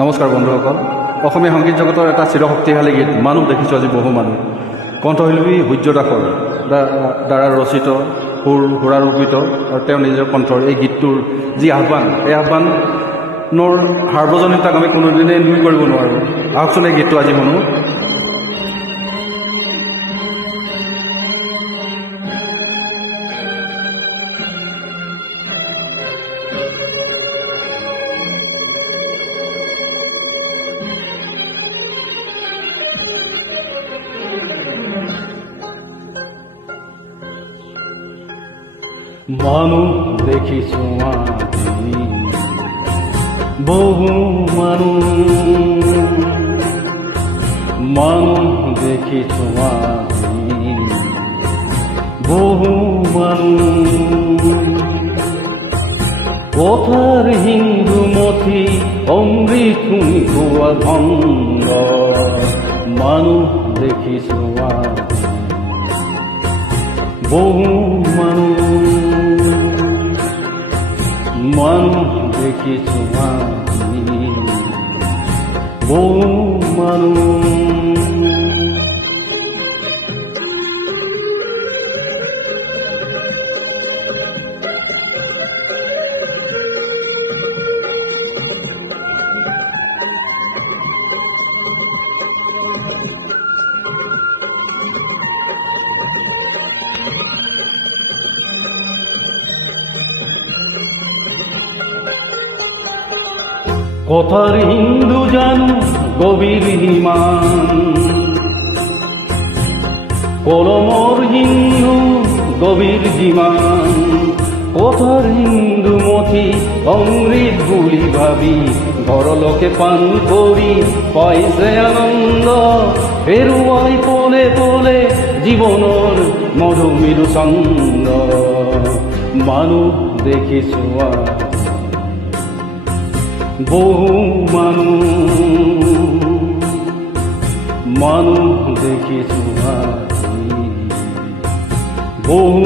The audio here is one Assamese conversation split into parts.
নমস্কাৰ বন্ধুসকল, অসমীয়া সংগীত জগতৰ এটা চিৰশক্তিশালী গীত মানুহ দেখিছোঁ আজি বহু মানুহ, কণ্ঠশিল্পী সূৰ্য দাসৰ দ্বাৰা ৰচিত, সুৰাৰোপিত আৰু তেওঁ নিজৰ কণ্ঠৰ এই গীতটোৰ যি আহ্বান, এই আহ্বানৰ সাৰ্বজনীনতাক আমি কোনোদিনেই নুই কৰিব নোৱাৰোঁ। আহকচোন এই গীতটো আজি শুনো। মানুহ দেখিছোঁ আজি বহু মানুহ দেখিছোঁ আজি বহু কথাৰ হিন্দু মথি অমৃতুনি খোৱা ভংগ মানুহ দেখিছোঁ আজি বহু মানুহ দেখিছোঁ আজি বহু কথার হিন্দু জানো গভীর হিমান, কলমর হিন্দু গভীর জিমান, কথার হিন্দু মথি অমৃত বুলি ভাবি ঘরলোকে পান করি পাইছে আনন্দ, হেৰুৱাই পলে পলে জীৱনৰ মধুমিৰু ছন্দ। মানুহ দেখিছোঁ বহু মানুহ দেখিছোঁ আজি বহু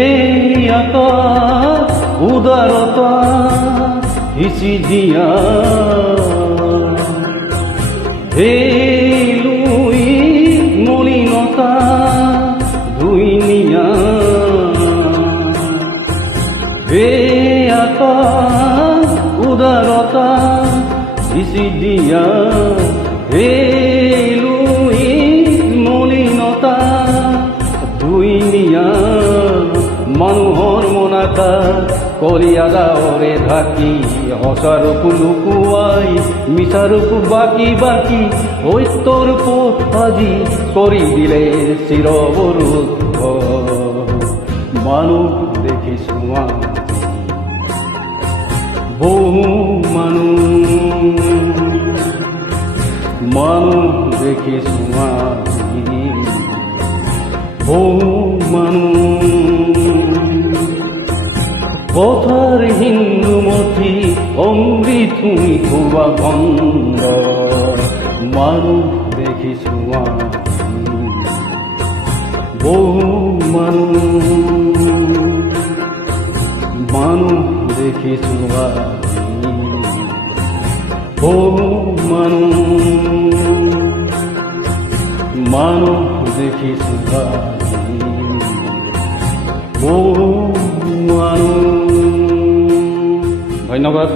এই আকাশ উদারতা হিচি দিয়া, হে লুই মলিনতা ধুই নিয়া, হে আকাশ উদারতা হিচি দিয়া, হে লুই মলিনতা ধুই নিয়া, মানুহৰ মনাকা কলিয়াদাৰে ঢাকি সঁচাৰূপ লুকুৱাই মিছাৰূপ বাকি বাকি সত্যৰ পথ আজি কৰি দিলে চিৰবৰুদ্ধ। মানুহ দেখিছোঁ বহু মানুহ দেখিছোঁ আজি বহু কথাৰ হিন্দু মথি অমৃতুনি খোৱা ভংগ মানুহ দেখিছোঁ আজি বহু মানুহ দেখিছোঁ আজি বহু মানুহ দেখিছোঁ আজি বহু ধন্যবাদ।